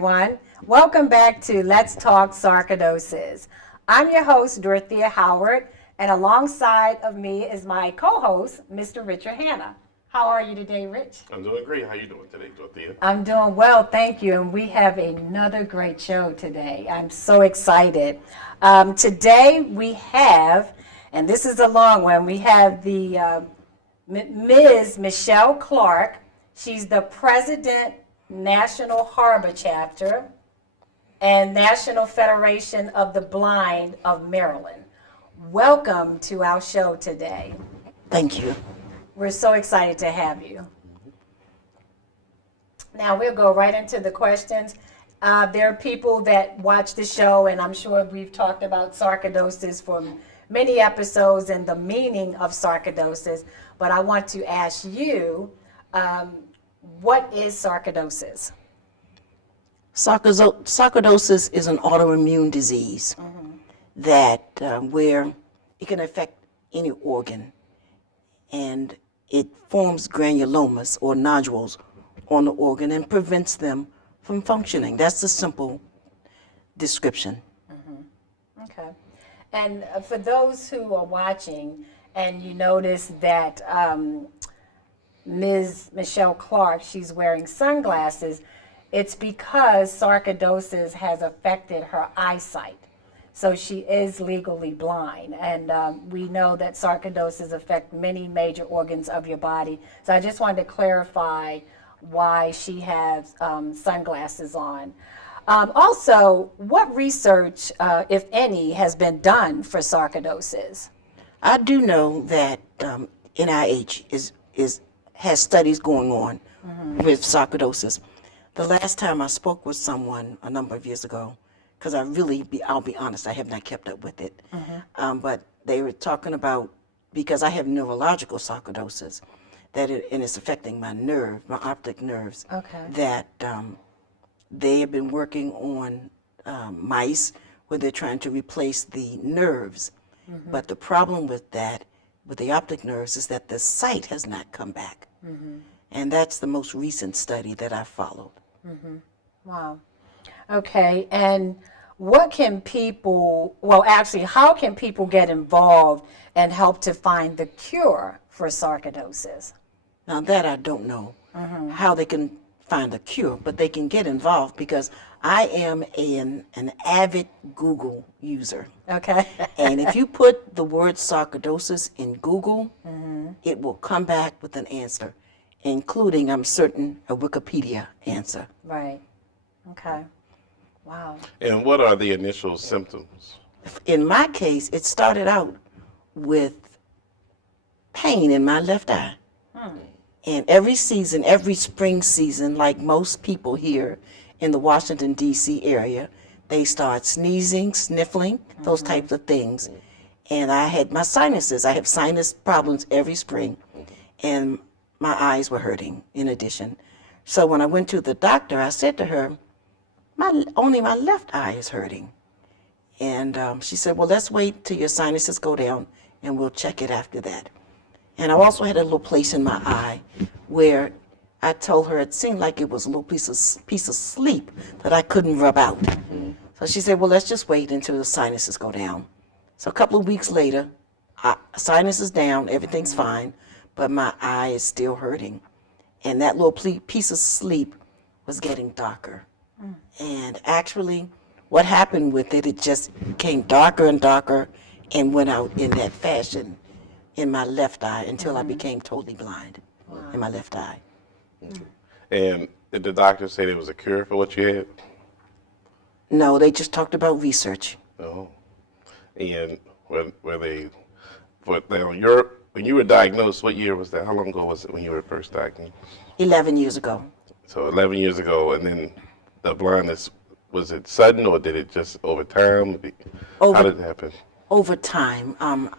everyone. Welcome back to Let's Talk Sarcoidosis. I'm your host, Dorothea Howard, and alongside of me is my co-host, Mr. Richard Hanna. How are you today, Rich? I'm doing great. How are you doing today, Dorothea? I'm doing well, thank you, and we have another great show today. I'm so excited. Today we have, and this is a long one, we have the Ms. Michelle Clark. She's the President, National Harbor Chapter, and National Federation of the Blind of Maryland. Welcome to our show today. Thank you. We're so excited to have you. Now we'll go right into the questions. There are people that watch the show, and I'm sure we've talked about sarcoidosis for many episodes and the meaning of sarcoidosis, but I want to ask you, what is sarcoidosis? Sarcoidosis is an autoimmune disease that where it can affect any organ, and it forms granulomas or nodules on the organ and prevents them from functioning. That's the simple description. Okay. And for those who are watching and you notice that Ms. Michelle Clark, she's wearing sunglasses, it's because sarcoidosis has affected her eyesight. So she is legally blind, and we know that sarcoidosis affects many major organs of your body. So I just wanted to clarify why she has sunglasses on. Also, what research, if any, has been done for sarcoidosis? I do know that NIH has studies going on with sarcoidosis. The last time I spoke with someone a number of years ago, because I'll be honest, I have not kept up with it. But they were talking about, because I have neurological sarcoidosis, and it's affecting my optic nerves, that they have been working on mice where they're trying to replace the nerves. But the problem with that, with the optic nerves, is that the sight has not come back. And that's the most recent study that I followed. Wow. Okay, and what can people, how can people get involved and help to find the cure for sarcoidosis? Now that I don't know how they can find a cure, but they can get involved because I am an avid Google user. Okay. And if you put the word sarcoidosis in Google, it will come back with an answer, including, I'm certain, a Wikipedia answer. Right. Okay. Wow. And what are the initial symptoms? In my case, it started out with pain in my left eye. And every spring season, like most people here in the Washington, D.C. area, they start sneezing, sniffling, those types of things. And I had my sinuses. I have sinus problems every spring. And my eyes were hurting in addition. So when I went to the doctor, I said to her, only my left eye is hurting. And she said, well, let's wait till your sinuses go down and we'll check it after that. And I also had a little place in my eye where I told her it seemed like it was a little piece of sleep that I couldn't rub out. So she said, well, let's just wait until the sinuses go down. So a couple of weeks later, sinus is down, everything's fine, but my eye is still hurting. And that little piece of sleep was getting darker. And actually, what happened with it, it just became darker and darker and went out in that fashion in my left eye until I became totally blind in my left eye. And did the doctor say there was a cure for what you had? No, they just talked about research. Oh. And when you were diagnosed, what year was that? How long ago was it when you were first diagnosed? 11 years ago. So 11 years ago, and then the blindness, was it sudden or did it just over time? How did it happen? Over time,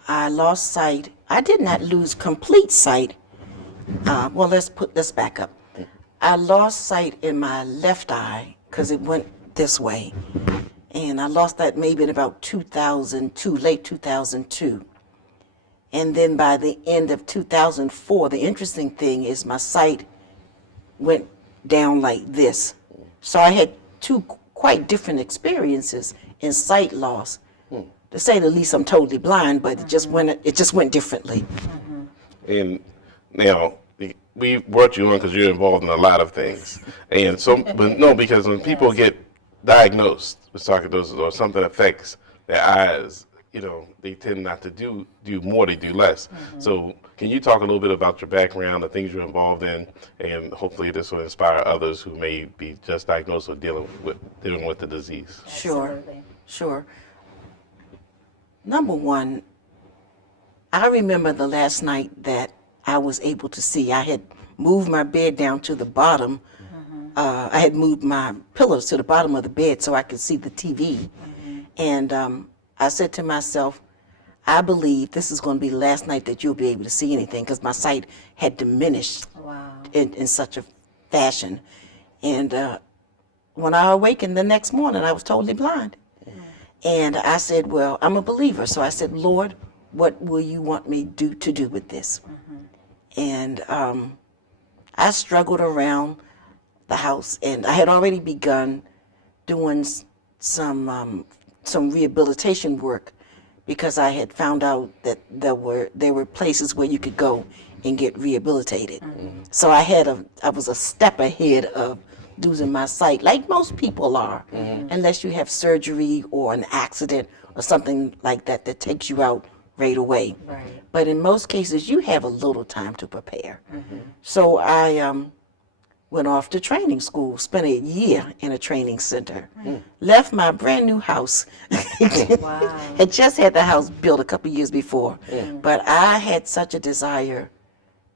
I lost sight. I did not lose complete sight. Well, let's back up. I lost sight in my left eye because it went this way. And I lost that maybe in about 2002, late 2002. And then by the end of 2004, the interesting thing is my sight went down like this. So I had two quite different experiences in sight loss. To say the least, I'm totally blind, but it just went differently. And now we brought you on because you're involved in a lot of things, and so, but no, because when people get diagnosed with sarcoidosis or something affects their eyes, they tend not to do more, they do less. So can you talk a little bit about your background, the things you're involved in, and hopefully this will inspire others who may be just diagnosed or dealing with the disease? Absolutely. Sure. Number one, I remember the last night that I was able to see. I had moved my bed down to the bottom. I had moved my pillows to the bottom of the bed so I could see the TV. And I said to myself, I believe this is going to be the last night that you'll be able to see anything, because my sight had diminished in such a fashion. And when I awakened the next morning, I was totally blind. And I said, well, I'm a believer. So I said, Lord, what will you want me to do with this? And I struggled around the house, and I had already begun doing some rehabilitation work, because I had found out that there were places where you could go and get rehabilitated. So I was a step ahead of losing my sight, like most people are, unless you have surgery or an accident or something like that that takes you out right away. Right. But in most cases, you have a little time to prepare. So I went off to training school, spent a year in a training center, left my brand new house. Had just had the house built a couple years before, but I had such a desire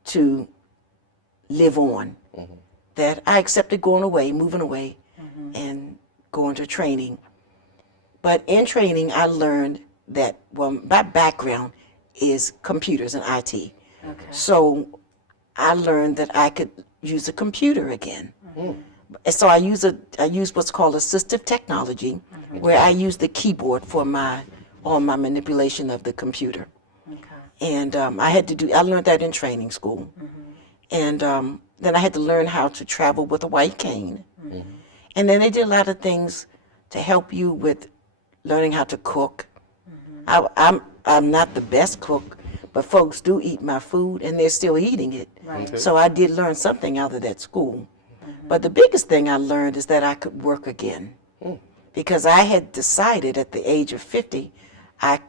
to live on that I accepted moving away, and going to training. But in training, I learned that, well, my background is computers and IT. So I learned that I could use a computer again. So I use what's called assistive technology, where I use the keyboard for all my manipulation of the computer. And I learned that in training school. And then I had to learn how to travel with a white cane. And then they did a lot of things to help you with learning how to cook. I'm not the best cook, but folks do eat my food, and they're still eating it. So I did learn something out of that school. But the biggest thing I learned is that I could work again, because I had decided at the age of 50 I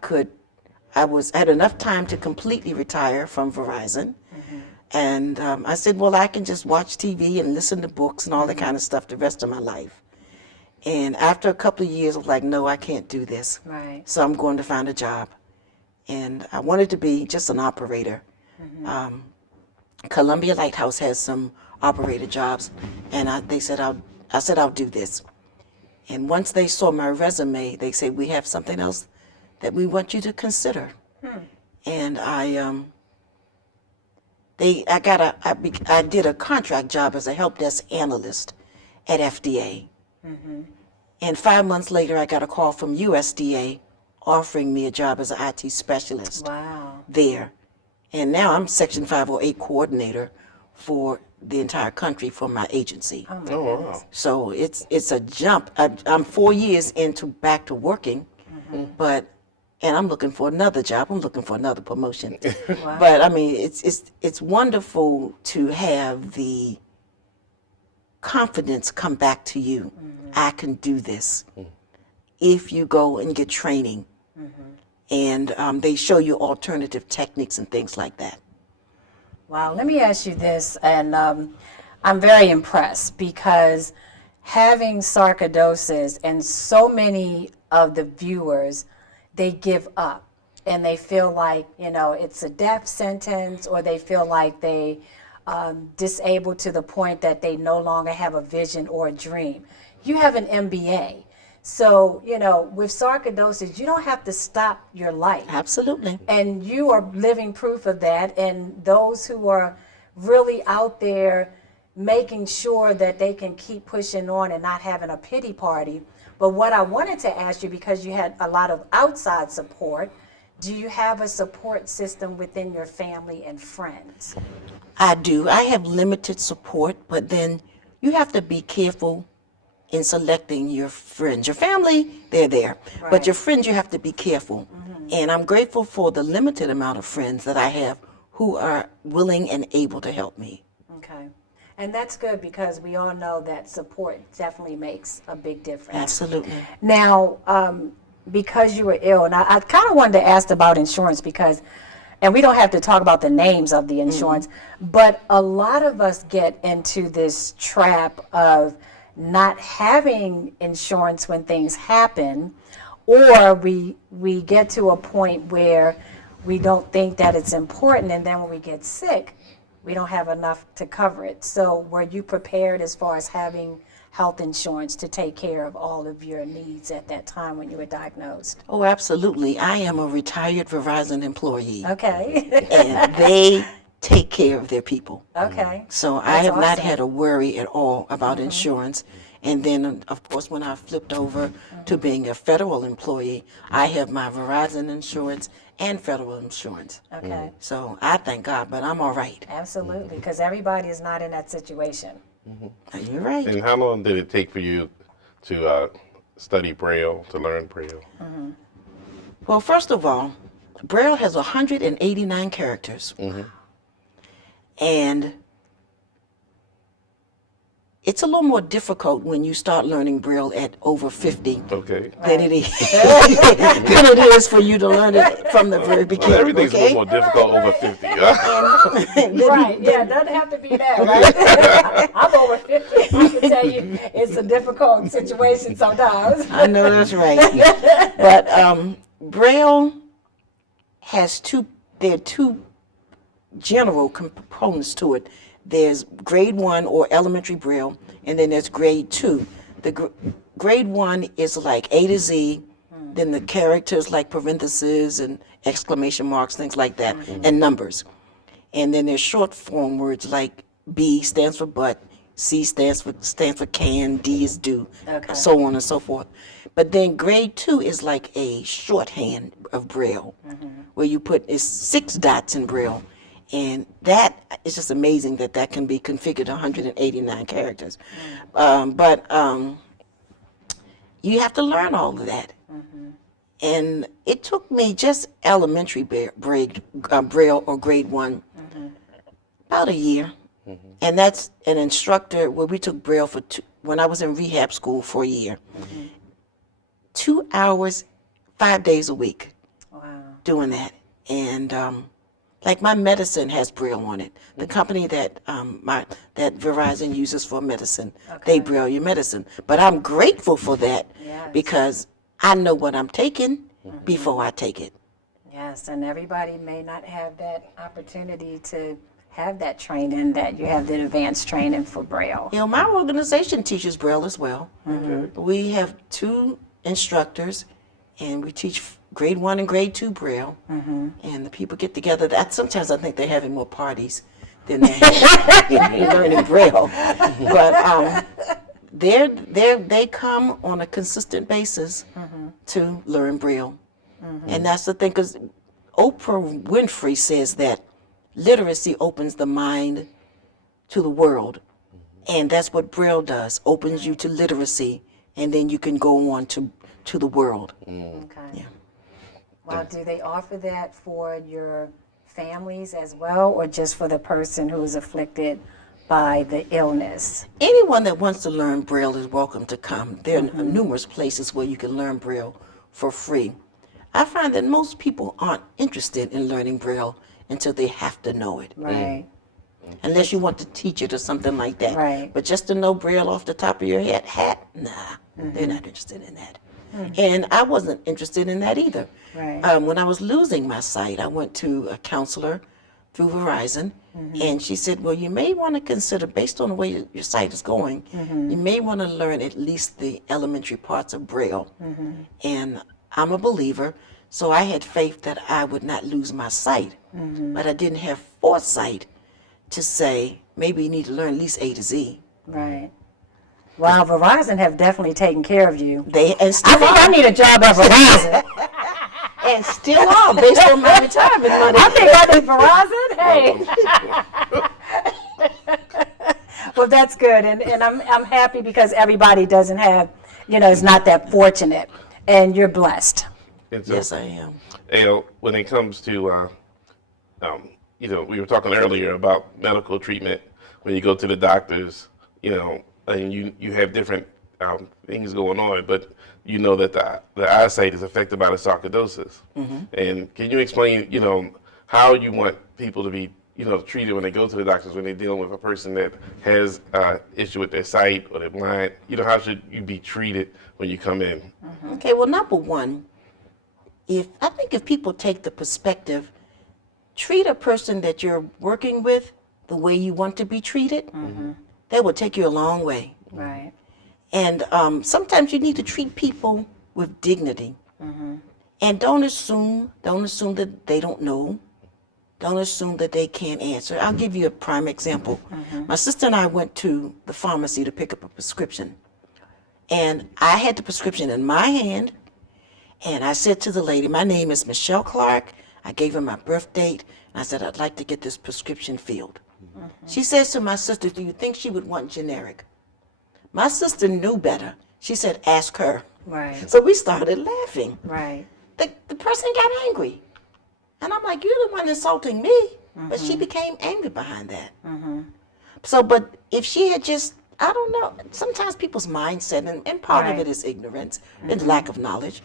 had enough time to completely retire from Verizon. And I said, well, I can just watch TV and listen to books and all that kind of stuff the rest of my life. And after a couple of years, I was like, no, I can't do this. So I'm going to find a job. And I wanted to be just an operator. Columbia Lighthouse has some operator jobs, and I said I'll do this. And once they saw my resume, they said, we have something else that we want you to consider. And I did a contract job as a help desk analyst at FDA. And 5 months later, I got a call from USDA offering me a job as an IT specialist there. And now I'm Section 508 coordinator for the entire country for my agency. Oh, wow. So it's a jump. I'm 4 years back to working, and I'm looking for another job. I'm looking for another promotion. But I mean, it's wonderful to have the confidence come back to you. I can do this. If you go and get training, and they show you alternative techniques and things like that. Wow, let me ask you this, and I'm very impressed, because having sarcoidosis, and so many of the viewers, they give up and they feel like, it's a death sentence, or they feel like they disabled to the point that they no longer have a vision or a dream. You have an MBA. So, with sarcoidosis, you don't have to stop your life. Absolutely. And you are living proof of that. And those who are really out there making sure that they can keep pushing on and not having a pity party. But what I wanted to ask you, because you had a lot of outside support, do you have a support system within your family and friends? I do. I have limited support, but then you have to be careful in selecting your friends. Your family, they're there. Right. But your friends, you have to be careful. And I'm grateful for the limited amount of friends that I have who are willing and able to help me. Okay. And that's good because we all know that support definitely makes a big difference. Absolutely. Now, because you were ill, and I kind of wanted to ask about insurance because, and we don't have to talk about the names of the insurance, but a lot of us get into this trap of not having insurance when things happen, or we get to a point where we don't think that it's important, and then when we get sick, we don't have enough to cover it. So were you prepared as far as having health insurance to take care of all of your needs at that time when you were diagnosed? Oh, absolutely. I am a retired Verizon employee. Okay. And they take care of their people. Okay. So I That's have not awesome. had a worry at all about insurance. And then, of course, when I flipped over to being a federal employee, I have my Verizon insurance and federal insurance. Okay. So I thank God, but I'm all right. Absolutely, because everybody is not in that situation. You're right. And how long did it take for you to study Braille, to learn Braille? Well, first of all, Braille has 189 characters. And it's a little more difficult when you start learning Braille at over 50 Okay. than it is than it is for you to learn it from the very beginning. Well, everything's a okay? little more difficult over 50. Right, yeah, it doesn't have to be that, right? I'm over 50. I can tell you it's a difficult situation sometimes. I know that's right. But Braille has there are two general components to it. There's grade 1 or elementary Braille, and then there's grade 2. The grade 1 is like A to Z, then the characters like parentheses and exclamation marks, things like that, and numbers. And then there's short form words like B stands for but, C stands for can, D is do, Okay. so on and so forth. But then grade 2 is like a shorthand of Braille, where you put it's 6 dots in Braille. And that is just amazing that can be configured 189 characters. But you have to learn all of that. And it took me just elementary Braille or grade 1 about a year. And that's an instructor where we took Braille for when I was in rehab school for a year. 2 hours, 5 days a week Wow. doing that. And like my medicine has Braille on it. The company that that Verizon uses for medicine, they Braille your medicine. But I'm grateful for that Yes. because I know what I'm taking before I take it. Yes, and everybody may not have that opportunity to have that training, that you have the advanced training for Braille. You know, my organization teaches Braille as well. We have 2 instructors, and we teach grade 1 and grade 2 Braille. And the people get together. Sometimes I think they're having more parties than they're learning Braille. But they come on a consistent basis to learn Braille. And that's the thing, because Oprah Winfrey says that literacy opens the mind to the world. And that's what Braille does, opens you to literacy, and then you can go on to the world. Okay. Yeah. Well, do they offer that for your families as well, or just for the person who is afflicted by the illness? Anyone that wants to learn Braille is welcome to come. There are numerous places where you can learn Braille for free. I find that most people aren't interested in learning Braille until they have to know it. Right. Unless you want to teach it or something like that. Right. But just to know Braille off the top of your head, nah, they're not interested in that. And I wasn't interested in that either. Right. When I was losing my sight, I went to a counselor through Verizon, and she said, well, you may want to consider, based on the way your sight is going, you may want to learn at least the elementary parts of Braille. And I'm a believer, so I had faith that I would not lose my sight. But I didn't have foresight to say, maybe you need to learn at least A to Z. Right. Wow, Verizon have definitely taken care of you. And still I think I need a job at Verizon. and still are, based on my retirement money. I think I need Verizon. Hey. Well, that's good, and I'm happy because everybody doesn't have, is not that fortunate, and you're blessed. And so, Yes, I am. when it comes to, we were talking earlier about medical treatment. When you go to the doctors, and you have different things going on, but you know that the eyesight is affected by the sarcoidosis. And can you explain, how you want people to be, treated when they go to the doctors when they're dealing with a person that has issue with their sight or they're blind? How should you be treated when you come in? Okay, well, number one, I think if people take the perspective, treat a person that you're working with the way you want to be treated, that will take you a long way. Right. And sometimes you need to treat people with dignity. And don't assume that they don't know. Don't assume that they can't answer. I'll give you a prime example. My sister and I went to the pharmacy to pick up a prescription. And I had the prescription in my hand, and I said to the lady, my name is Michelle Clark. I gave her my birth date, and I said, I'd like to get this prescription filled. She says to my sister, do you think she would want generic? My sister knew better. She said, ask her. Right. So we started laughing. Right. The person got angry. And I'm like, you're the one insulting me. But she became angry behind that. So, but if she had just, I don't know, sometimes people's mindset, and part of it is ignorance and lack of knowledge.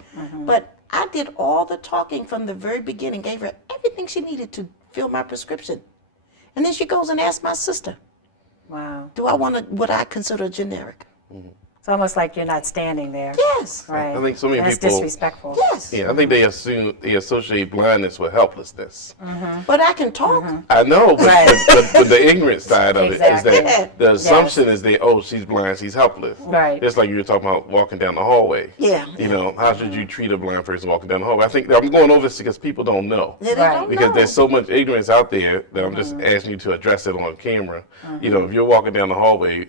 But I did all the talking from the very beginning, gave her everything she needed to fill my prescription. And then she goes and asks my sister, Wow. do I want what I consider generic? It's almost like you're not standing there. Yes. Right. I think so many That's people. disrespectful. Yes. Yeah, I think they associate blindness with helplessness. But I can talk. I know, but, Right. but the ignorant side of it is Exactly. that the assumption is that, she's blind, she's helpless. Right. Just like you were talking about walking down the hallway. Yeah. How should you treat a blind person walking down the hallway? I think I'm going over this because people don't know. They Right. don't Because know. there's so much ignorance out there that I'm just asking you to address it on camera. If you're walking down the hallway,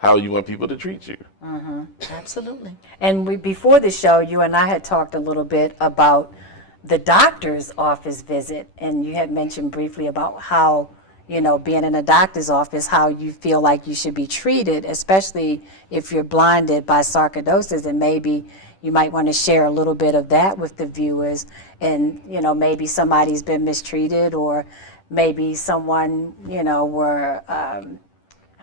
how you want people to treat you. Absolutely. And before the show, you and I had talked a little bit about the doctor's office visit, and you had mentioned briefly about how, being in a doctor's office, how you feel like you should be treated, especially if you're blinded by sarcoidosis, and maybe you might want to share a little bit of that with the viewers, and, maybe somebody's been mistreated, or maybe someone, were,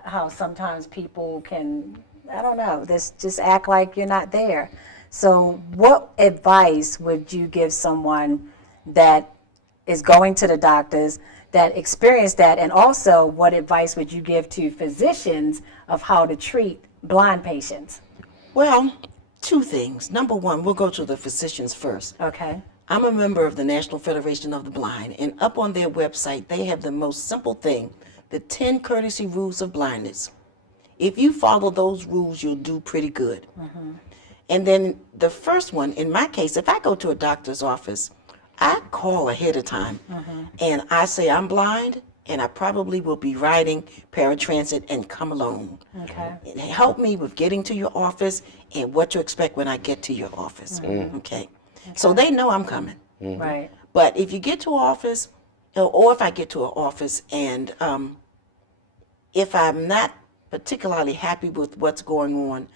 how sometimes people can, I don't know, just act like you're not there. So what advice would you give someone that is going to the doctors, that experienced that, and also what advice would you give to physicians of how to treat blind patients? Well, two things. Number one, we'll go to the physicians first. Okay. I'm a member of the National Federation of the Blind, and up on their website, they have the most simple thing, the 10 courtesy rules of blindness. If you follow those rules, you'll do pretty good. And then the first one, in my case, if I go to a doctor's office, I call ahead of time, and I say I'm blind, and I probably will be riding paratransit and come alone. Okay. And help me with getting to your office and what to expect when I get to your office. Okay. So they know I'm coming. Right. But if you get to an office, or if I get to an office and if I'm not particularly happy with what's going on,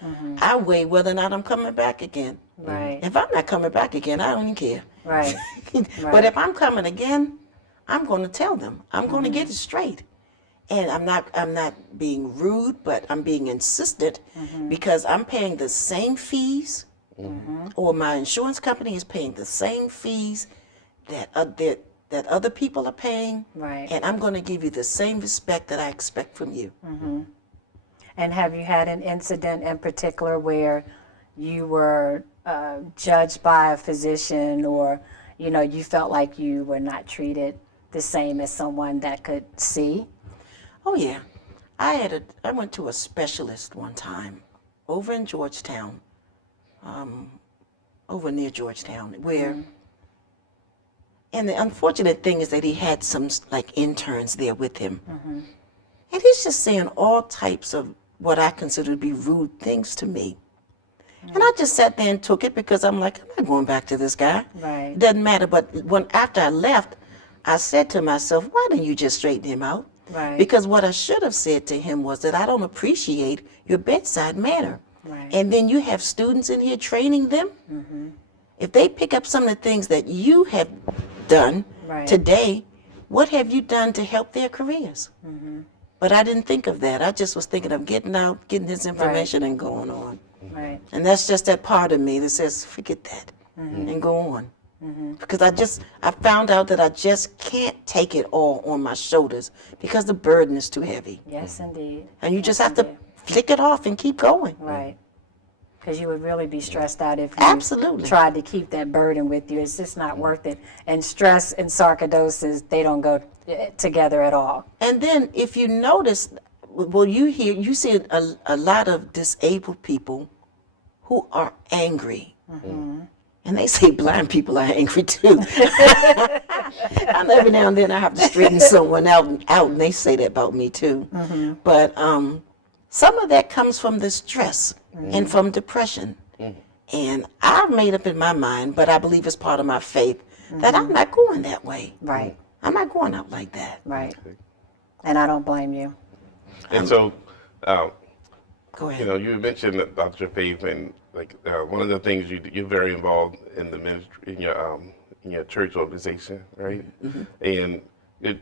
I weigh whether or not I'm coming back again. Right. If I'm not coming back again, I don't even care. Right. But if I'm coming again, I'm going to tell them. I'm going to get it straight. And I'm not being rude, but I'm being insistent because I'm paying the same fees, or my insurance company is paying the same fees that other people are paying. Right. And I'm going to give you the same respect that I expect from you. And have you had an incident in particular where you were judged by a physician, or you felt like you were not treated the same as someone that could see? Oh yeah, I went to a specialist one time over in Georgetown, over near Georgetown, where. And the unfortunate thing is that he had some like interns there with him, and he's just saying all types of what I consider to be rude things to me. And I just sat there and took it because I'm like, I'm not going back to this guy. Right. It doesn't matter. But after I left, I said to myself, why didn't you just straighten him out? Right. Because what I should have said to him was that I don't appreciate your bedside manner. Right. And then you have students in here training them. If they pick up some of the things that you have done Right. today, what have you done to help their careers? But I didn't think of that. I just was thinking of getting out, getting his information, and going on. Right. And that's just that part of me that says, forget that, and go on. Because I found out that I just can't take it all on my shoulders because the burden is too heavy. Yes, indeed. And you Yes, just have to indeed. flick it off and keep going. Right. Because you would really be stressed out if you Absolutely. tried to keep that burden with you. It's just not worth it. And stress and sarcoidosis, they don't go together at all. And then if you notice, well, you see a lot of disabled people who are angry. And they say blind people are angry too. And every now and then I have to straighten someone out, and they say that about me too. But some of that comes from the stress and from depression. And I've made up in my mind, but I believe it's part of my faith, that I'm not going that way. Right. I'm not going out like that. Right. And I don't blame you. And so, Go ahead. you know, you mentioned about your faith, and like one of the things you're very involved in the ministry in your church organization, right? And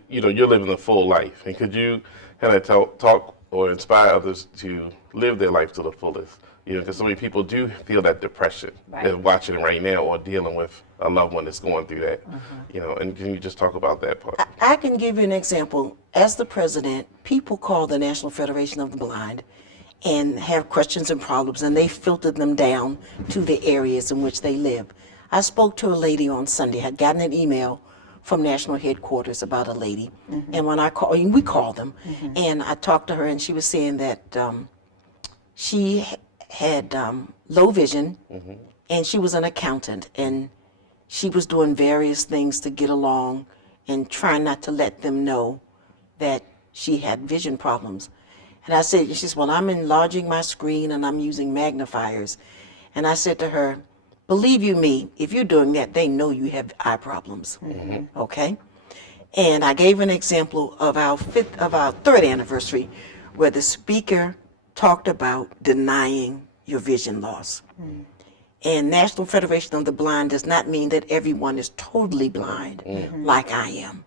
you know, you're living a full life. And could you kind of talk or inspire others to live their life to the fullest? You know, because so many people do feel that depression. Right. They're watching it right now or dealing with a loved one that's going through that. You know, and can you just talk about that part? I can give you an example. As the president, people call the National Federation of the Blind and have questions and problems, and they filter them down to the areas in which they live. I spoke to a lady on Sunday. I had gotten an email from national headquarters about a lady, and when we called them, and I talked to her, and she was saying that she had low vision, and she was an accountant, and she was doing various things to get along and trying not to let them know that she had vision problems. And I said, she says, well, I'm enlarging my screen and I'm using magnifiers. And I said to her, believe you me, if you're doing that, they know you have eye problems. Okay? And I gave an example of our third anniversary where the speaker talked about denying your vision loss. And National Federation of the Blind does not mean that everyone is totally blind like I am.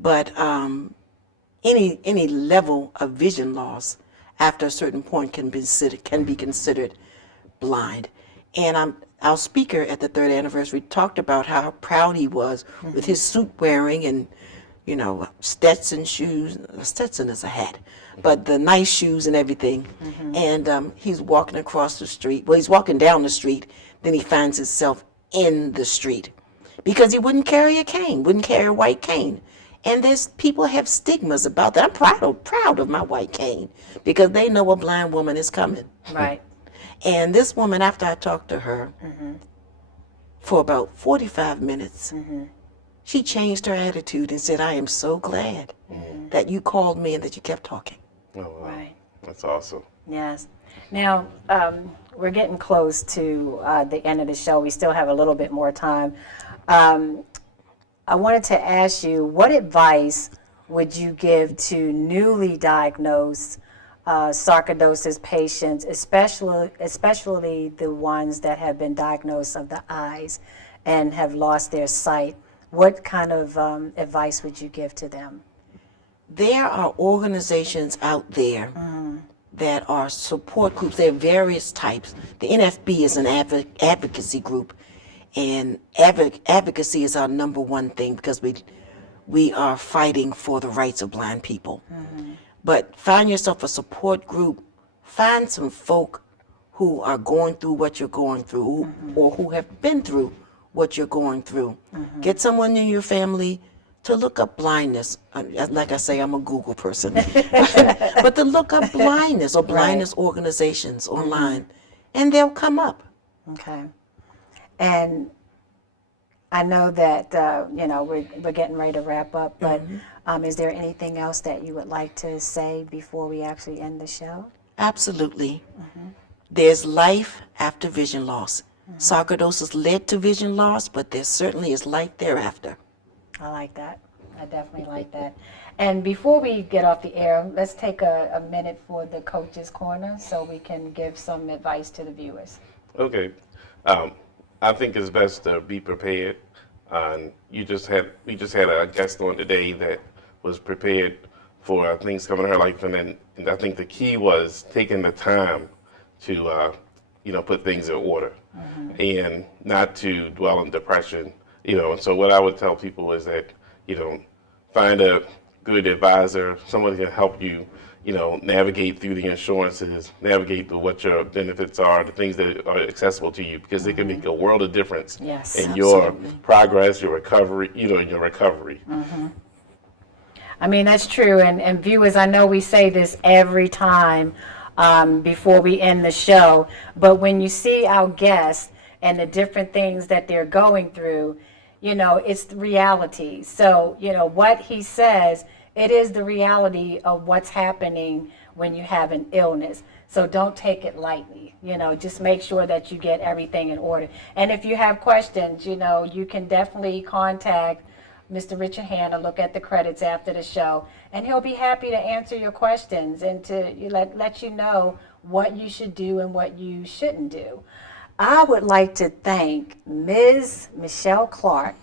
But any level of vision loss after a certain point can be considered blind. And our speaker at the third anniversary talked about how proud he was with his suit wearing and, you know, Stetson shoes. Stetson is a hat, but the nice shoes and everything. And he's walking across the street. Well, he's walking down the street. Then he finds himself in the street because he wouldn't carry a cane, wouldn't carry a white cane. And people have stigmas about that. I'm proud of my white cane because they know a blind woman is coming. Right. And this woman, after I talked to her for about 45 minutes, she changed her attitude and said, I am so glad that you called me and that you kept talking. Oh, wow. Right. That's awesome. Yes. Now, we're getting close to the end of the show. We still have a little bit more time. I wanted to ask you, what advice would you give to newly diagnosed sarcoidosis patients, especially the ones that have been diagnosed of the eyes and have lost their sight? What kind of advice would you give to them? There are organizations out there that are support groups. There are various types. The NFB is an advocacy group, and advocacy is our number one thing because we are fighting for the rights of blind people. But find yourself a support group. Find some folk who are going through what you're going through, or who have been through what you're going through. Get someone in your family to look up blindness. Like I say, I'm a Google person. But to look up blindness or blindness organizations online, and they'll come up. Okay. And I know that, we're getting ready to wrap up, but is there anything else that you would like to say before we actually end the show? Absolutely. There's life after vision loss. Sarcoidosis led to vision loss, but there certainly is life thereafter. I like that. I definitely like that. And before we get off the air, let's take a minute for the Coach's Corner so we can give some advice to the viewers. Okay. I think it's best to be prepared. We just had a guest on today that was prepared for things coming in her life, and I think the key was taking the time to, put things in order, and not to dwell on depression. And so what I would tell people is that, find a good advisor, someone who can help you, navigate through the insurances, navigate through what your benefits are, the things that are accessible to you, because they can make a world of difference Yes, in absolutely. your progress, your recovery, in your recovery. I mean, that's true. And viewers, I know we say this every time before we end the show, but when you see our guests and the different things that they're going through, it's the reality. So, what he says, it is the reality of what's happening when you have an illness. So don't take it lightly. Just make sure that you get everything in order. And if you have questions, you can definitely contact Mr. Richard Hanna. Look at the credits after the show, and he'll be happy to answer your questions and to let you know what you should do and what you shouldn't do. I would like to thank Ms. Michelle Clark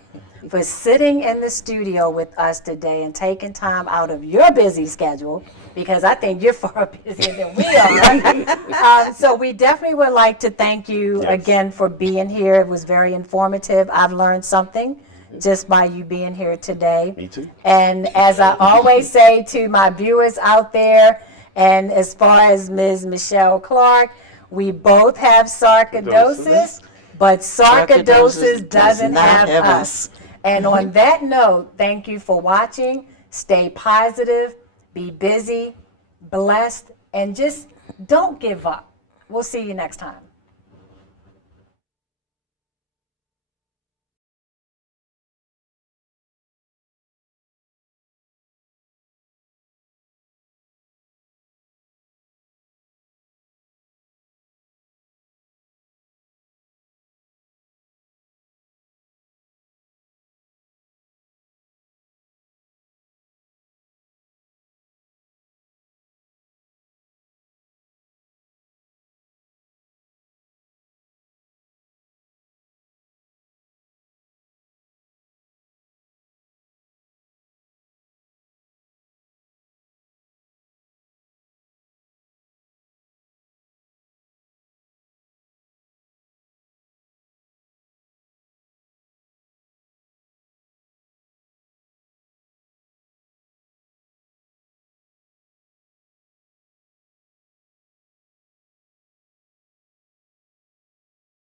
for sitting in the studio with us today and taking time out of your busy schedule, because I think you're far busier than we are. So we definitely would like to thank you again for being here. It was very informative. I've learned something just by you being here today. Me too. And as I always say to my viewers out there, and as far as Ms. Michelle Clark, we both have sarcoidosis, but sarcoidosis doesn't have us. And on that note, thank you for watching. Stay positive, be busy, blessed, and just don't give up. We'll see you next time.